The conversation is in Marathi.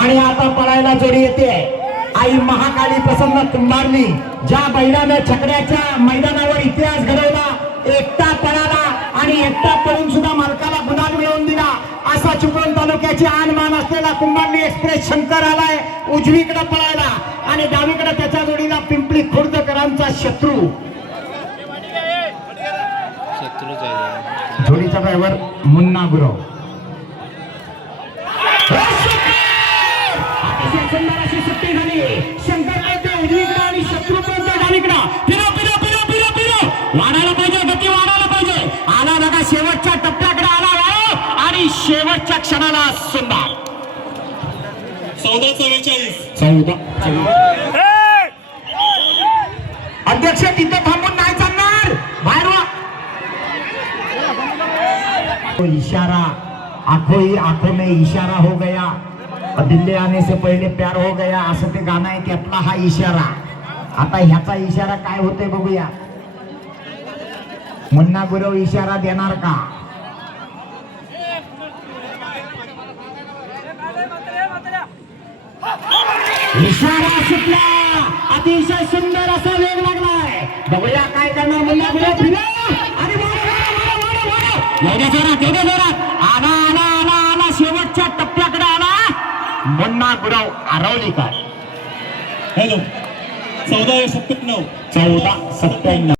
आणि आता पळायला जोडी येते आई महाकाली प्रसन्न कुंभारली, ज्या बैलाने छकड्याच्या मैदानावर इतिहास घडवला, एकटा पळाला आणि एकटा पळून सुद्धा मालकाला गुलाल मिळवून दिला असा चिपळूण तालुक्याची आनमान असलेला कुंभारली एक्सप्रेस शंकर आलाय उजवीकडे पळायला आणि डावीकडे त्याच्या जोडीला पिंपळी खुर्दकरांचा शत्रू जोडीचा ड्रायव्हर मुन्ना गुरव. सुंदर अशी सुट्टी झाली. शंकर उजवीकडे आणि शत्रू डावीकडे. फिरो फिरो फिरो फिरो फिरो वाढायला पाहिजे, गती वाढायला पाहिजे. आला बघा शेवटच्या टप्प्याकडे आला आणि शेवटच्या क्षणाला सुंदर 14-44 अध्यक्ष तिथे थांबून नाही चालणार, बाहेर वा. इशारा आंखों ही आंखों में इशारा हो गया, दिल्ली आने से पहले प्यार हो गया असं ते गाणं आहे, त्यातला हा इशारा. आता ह्याचा इशारा काय होतोय बघूया. मुन्ना गुरव इशारा देणार का? इशारा सुटला. अतिशय सुंदर असा वेग लागलाय. बघूया काय करणार मुन्ना गुरव. आला आला आला आला शेवटच्या टप्प्याकडे आला मुन्ना गुरव आरवलीकर. हॅलो 14-97